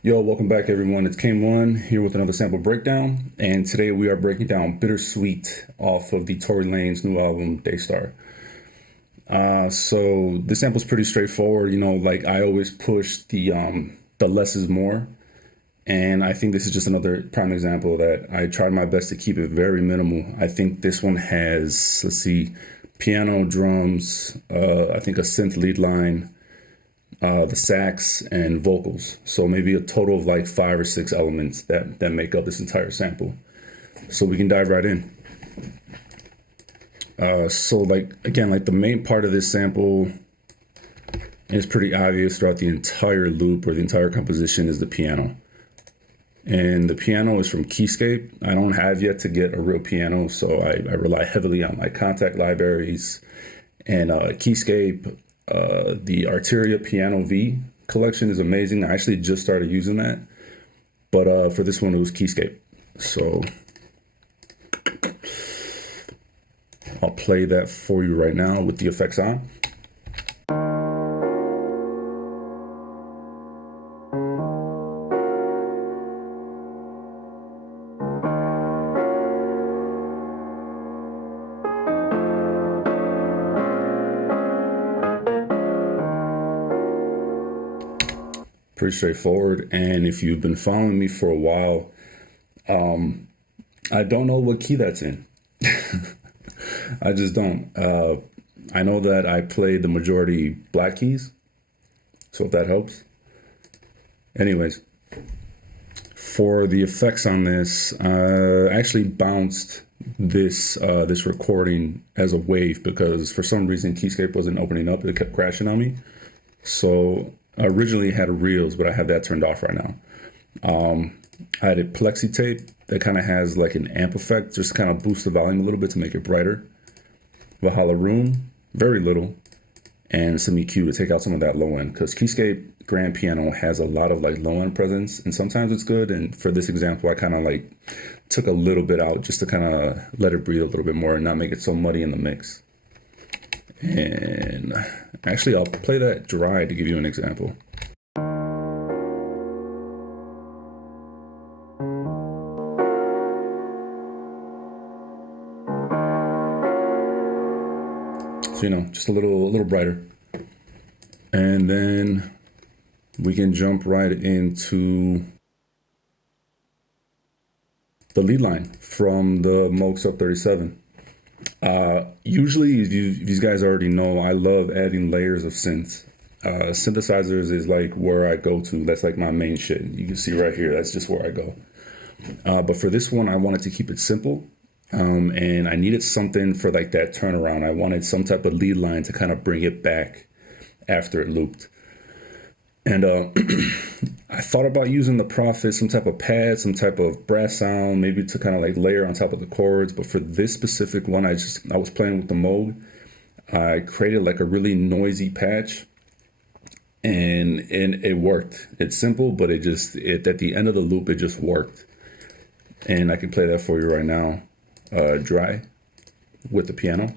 Yo, welcome back everyone. It's Kane1 here with another sample breakdown, and today we are breaking down Bittersweet off of the Tory Lanez new album, Daystar. So this sample's pretty straightforward, like I always push the less is more. And I think this is just another prime example that I tried my best to keep it very minimal. I think this one has, let's see, piano, drums, I think a synth lead line, the sax and vocals. So maybe a total of like 5 or 6 elements that make up this entire sample. So we can dive right in. So like, again, like the main part of this sample is pretty obvious throughout the entire loop or the entire composition is the piano. And the piano is from Keyscape. I don't have yet to get a real piano, so I rely heavily on my contact libraries and Keyscape. The Arteria Piano V collection is amazing. I actually just started using that, but for this one it was Keyscape. So I'll play that for you right now with the effects on. Pretty straightforward. And if you've been following me for a while, I don't know what key that's in. I just don't. I know that I played the majority black keys, so if that helps. Anyways, for the effects on this, I actually bounced this recording as a wave because for some reason Keyscape wasn't opening up. It kept crashing on me. So I originally had reels, but I have that turned off right now. I had a plexi tape that kind of has like an amp effect, just kind of boost the volume a little bit to make it brighter. Valhalla Room, very little, and some EQ to take out some of that low end, because Keyscape grand piano has a lot of like low end presence, and sometimes it's good. And for this example, I kind of like took a little bit out just to kind of let it breathe a little bit more and not make it so muddy in the mix. And actually, I'll play that dry to give you an example. So, just a little brighter. And then we can jump right into the lead line from the Moog Sub 37. Usually, these guys already know, I love adding layers of synths. Synthesizers is like where I go to. That's like my main shit. You can see right here, that's just where I go. But for this one, I wanted to keep it simple. And I needed something for like that turnaround. I wanted some type of lead line to kind of bring it back after it looped. And I thought about using the Prophet, some type of pad, some type of brass sound, maybe to kind of like layer on top of the chords. But for this specific one, I was playing with the Moog. I created like a really noisy patch, and it worked. It's simple, but at the end of the loop, it just worked. And I can play that for you right now, dry, with the piano.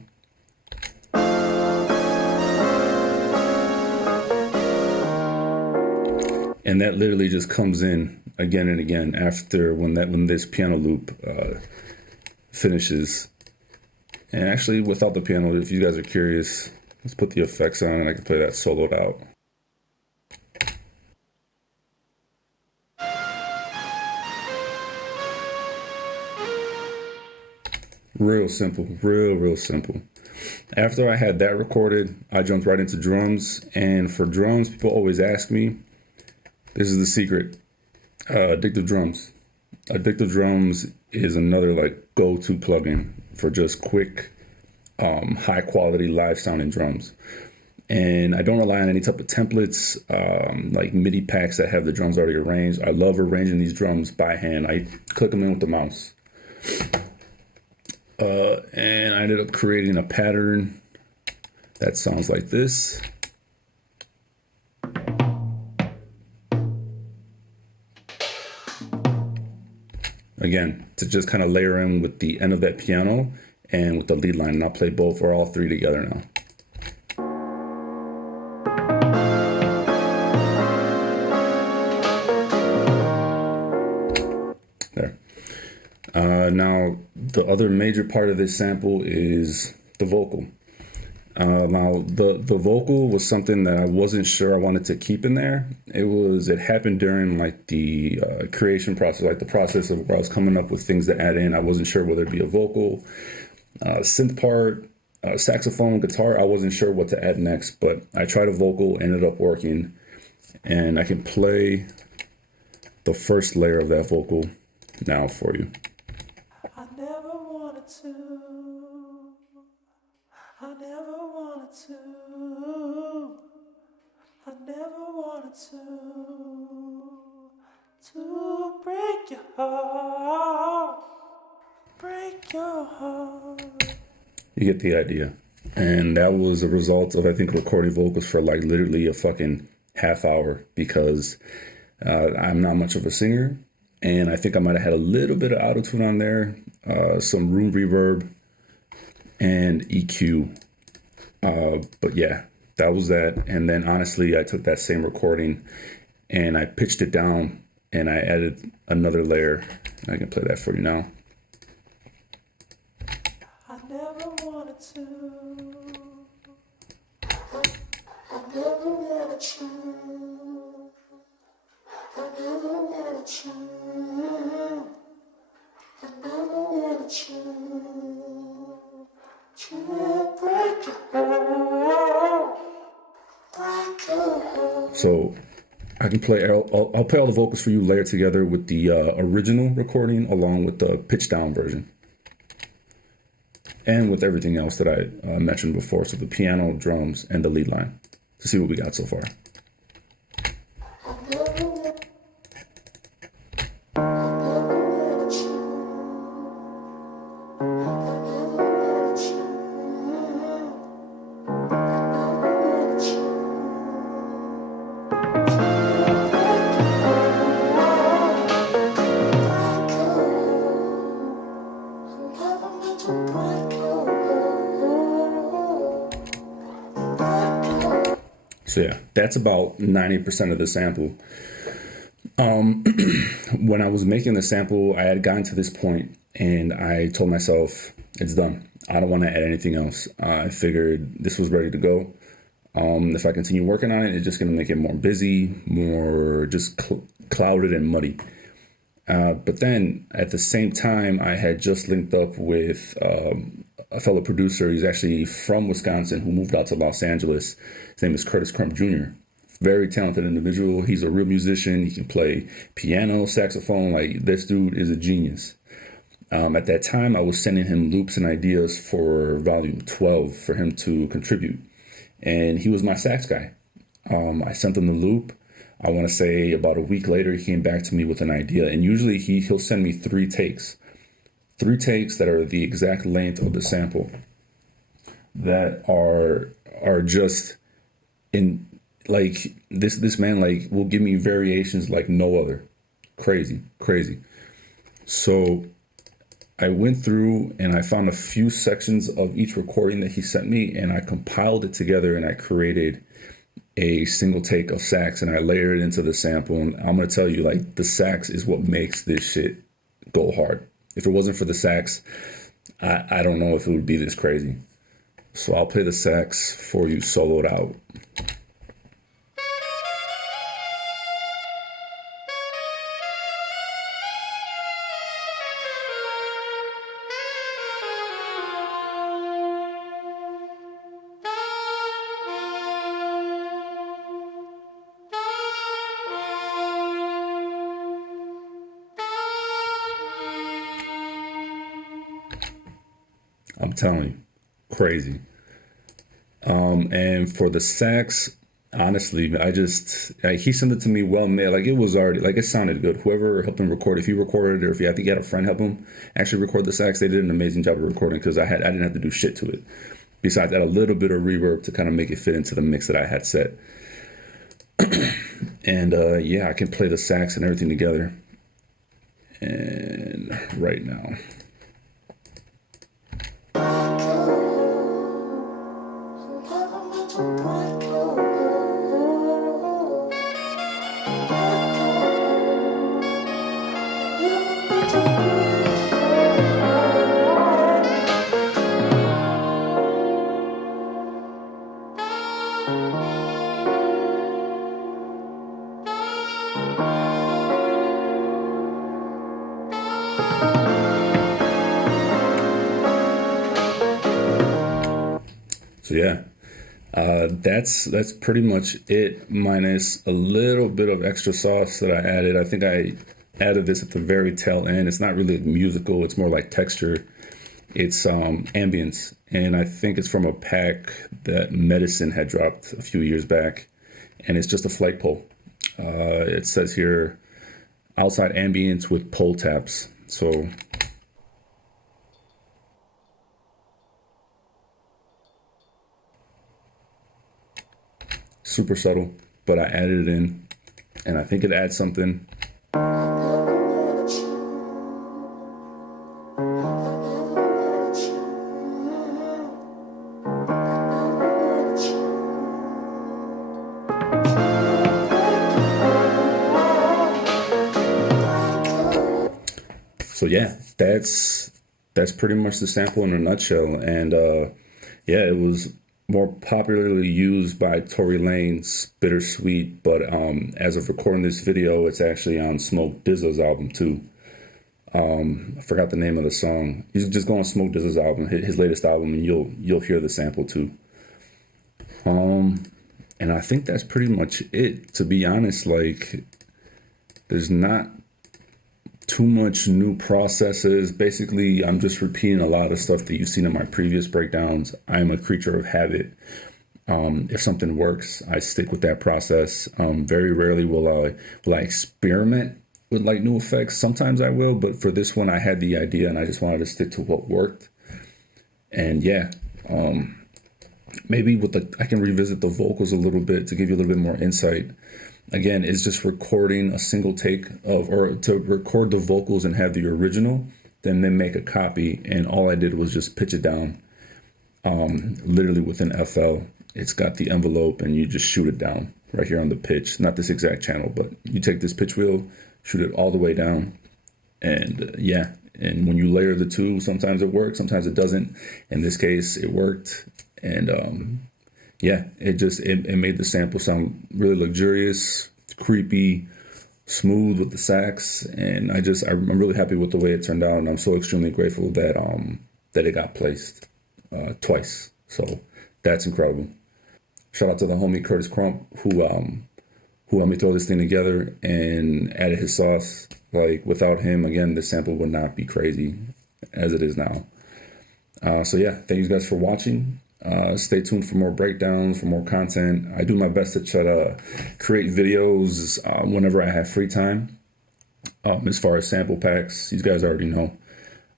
And that literally just comes in again and again after when this piano loop finishes. And actually, without the piano, if you guys are curious, let's put the effects on and I can play that soloed out. Real simple, real simple. After I had that recorded, I jumped right into drums. And for drums, people always ask me, this is the secret, Addictive Drums. Addictive Drums is another like go-to plugin for just quick, high quality live sounding drums. And I don't rely on any type of templates, like MIDI packs that have the drums already arranged. I love arranging these drums by hand. I click them in with the mouse. And I ended up creating a pattern that sounds like this. Again, to just kind of layer in with the end of that piano and with the lead line, and I'll play both or all three together now. Now, the other major part of this sample is the vocal. Now, the vocal was something that I wasn't sure I wanted to keep in there. It happened during like the creation process, like the process of where I was coming up with things to add in. I wasn't sure whether it'd be a vocal, synth part, saxophone, guitar. I wasn't sure what to add next, but I tried a vocal, ended up working, and I can play the first layer of that vocal now for you. I never wanted to. I never wanted to. I never wanted to break your heart. Break your heart. You get the idea. And that was a result of, I think, recording vocals for like literally a fucking half hour because I'm not much of a singer. And I think I might have had a little bit of auto-tune on there, some room reverb, and EQ. But yeah, that was that. And then honestly, I took that same recording and I pitched it down and I added another layer. I can play that for you now. I never wanted to. I never wanted to. I never wanted to. I never wanted to break your heart. Break your heart. So I can play. I'll play all the vocals for you layered together with the original recording along with the pitch down version. And with everything else that I mentioned before. So the piano, drums, and the lead line. To see what we got so far. So yeah, that's about 90% of the sample. When I was making the sample, I had gotten to this point and I told myself, it's done. I don't want to add anything else. I figured this was ready to go. If I continue working on it, it's just going to make it more busy, more just clouded and muddy. But then at the same time, I had just linked up with a fellow producer. He's actually from Wisconsin who moved out to Los Angeles. His name is Curtis Crump Jr. Very talented individual. He's a real musician. He can play piano, saxophone. Like, this dude is a genius. At that time, I was sending him loops and ideas for volume 12 for him to contribute. And he was my sax guy. I sent him the loop. I want to say about a week later, he came back to me with an idea. And usually he'll send me 3 takes. 3 takes that are the exact length of the sample. That are just in, like, this man, like, will give me variations like no other. Crazy. So I went through and I found a few sections of each recording that he sent me and I compiled it together and I created a single take of sax and I layered it into the sample. And I'm going to tell you, like, the sax is what makes this shit go hard. If it wasn't for the sax, I don't know if it would be this crazy. So I'll play the sax for you soloed out. I'm telling you, crazy. And for the sax, honestly, he sent it to me well made. Like, it was already, like, it sounded good. Whoever helped him record, if he recorded it or I think he had a friend help him actually record the sax, they did an amazing job of recording because I didn't have to do shit to it. Besides, add a little bit of reverb to kind of make it fit into the mix that I had set. And yeah, I can play the sax and everything together. And right now. So yeah, that's pretty much it, minus a little bit of extra sauce that I added. I think I added this at the very tail end. It's not really musical, it's more like texture. It's ambience, and I think it's from a pack that Medicine had dropped a few years back, and it's just a flagpole. It says here, outside ambience with pole taps. So super subtle, but I added it in, and I think it adds something. So yeah, that's pretty much the sample in a nutshell. And yeah, it was more popularly used by Tory Lanez, Bittersweet, but as of recording this video, it's actually on Smoke DZA's album too. I forgot the name of the song. You just go on Smoke DZA's album, his latest album, and you'll hear the sample too. And I think that's pretty much it. To be honest, like, there's not too much new processes. Basically, I'm just repeating a lot of stuff that you've seen in my previous breakdowns. I'm a creature of habit. If something works, I stick with that process. Very rarely will I experiment with like new effects. Sometimes I will, but for this one, I had the idea and I just wanted to stick to what worked. And yeah, maybe I can revisit the vocals a little bit to give you a little bit more insight. Again, it's just recording a single take or to record the vocals and have the original, then make a copy. And all I did was just pitch it down, literally within FL. It's got the envelope and you just shoot it down right here on the pitch. Not this exact channel, but you take this pitch wheel, shoot it all the way down. And yeah, and when you layer the two, sometimes it works, sometimes it doesn't. In this case, it worked. And yeah, it made the sample sound really luxurious, creepy, smooth with the sax, and I'm really happy with the way it turned out, and I'm so extremely grateful that it got placed twice. So that's incredible. Shout out to the homie Curtis Crump who helped me throw this thing together and added his sauce. Like, without him, again, the sample would not be crazy as it is now. So yeah, thank you guys for watching. Stay tuned for more breakdowns, for more content. I do my best to try to create videos whenever I have free time. As far as sample packs, you guys already know.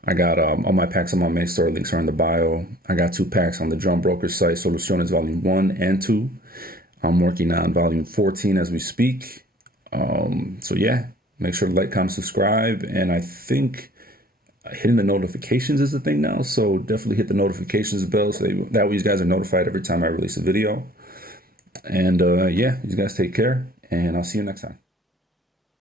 I got all my packs on my main store. Links are in the bio. I got 2 packs on the Drum Broker site, Soluciones Volume 1 and 2. I'm working on Volume 14 as we speak. So yeah, make sure to like, comment, subscribe. And I think hitting the notifications is the thing now. So definitely hit the notifications bell so that way you guys are notified every time I release a video. And yeah, you guys take care, and I'll see you next time.